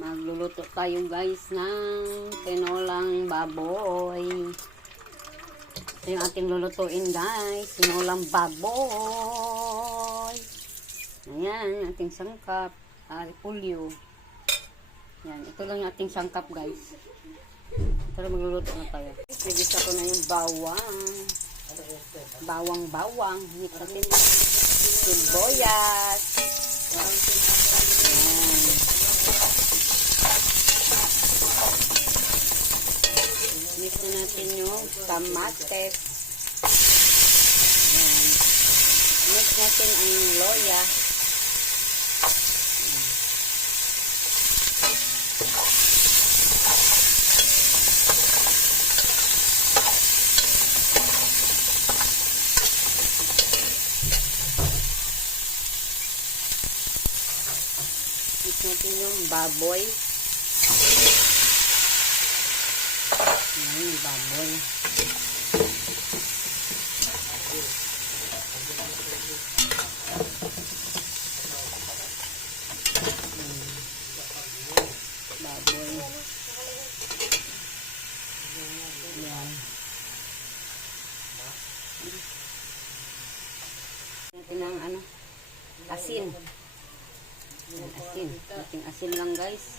Magluluto tayo guys ng tinolang baboy. Ito yung ating lulutuin guys. Tinolang baboy. Ayan, ating sangkap. Repolyo. Ayan, ito lang yung ating sangkap guys. Pero magluluto na tayo. Nagisa ko na yung bawang. Bawang. Hinit natin sibuyas. Ayan. Mix na natin yung kamates. Ayan. Mix natin ang loya. Mix natin yung baboy. Ayan yung baboy. Baboy. Ayan. Natin ang asin. Asin. Ating asin lang guys.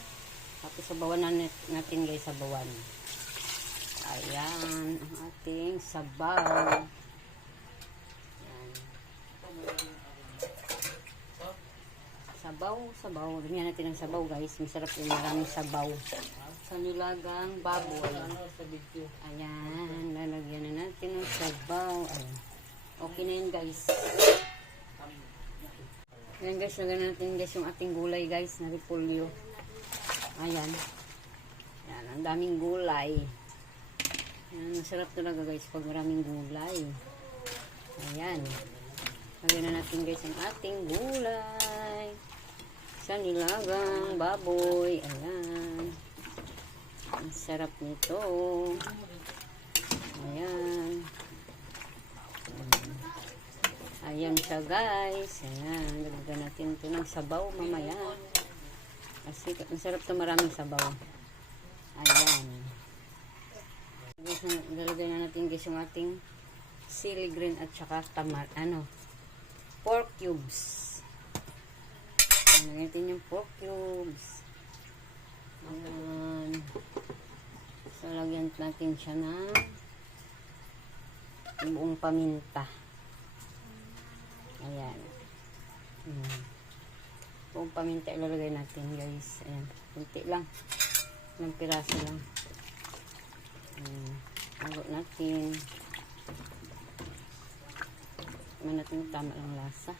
Tapos sabawan natin guys, sabawan. Ayan, ang ating sabaw. Ayan. Sabaw. Ganyan natin ang sabaw guys. Masarap yung maraming sabaw. Sa nilagang baboy. Ayan, lalagyan na natin ng sabaw. Ayan. Okay na yun guys. Ayan guys, lagyan natin guys yung ating gulay guys na repolyo. Ayan. Ayan, ang daming gulay. Ayan, masarap talaga guys pag maraming gulay. Ayan. Lagyan na natin guys ang ating gulay. Sa nilagang baboy. Ayan. Ang sarap nito. Ayan. Ayan siya guys. Ayan. Lagyan natin ito ng sabaw mamaya. Kasi masarap ito, maraming sabaw. Ayan. Lalagay na natin guys yung ating chili green at saka pork cubes. Lagyan natin yung pork cubes. Ayan. So lagyan natin siya ng buong paminta. Ayan. Buong paminta ilalagay natin guys. Ayan. Kunti lang. Ilang piraso lang. Hagot natin. Tignan natin tama lang lasa.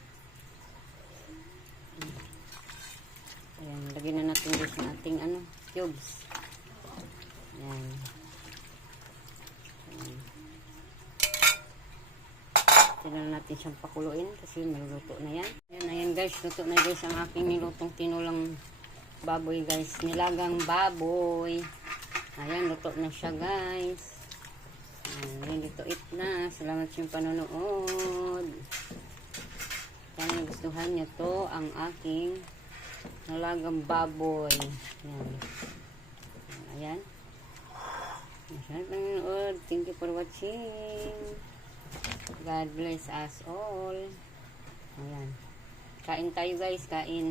Ayan. Lagyan na natin guys yung ating cubes. Ayan. Ayan. Tignan natin siyang pakuluin kasi maluluto na yan. Ayan guys, luto na guys ang aking nilutong tinulang baboy guys. Nilagang baboy. Ayan, luto na siya guys. Ayan, lutoit na. Salamat sa panonood. Sana nagustuhan niyo to ang aking nilagang baboy. Ayan. Ayan. Salamat panonood. Thank you for watching. God bless us all. Ayan. Kain tayo guys, kain.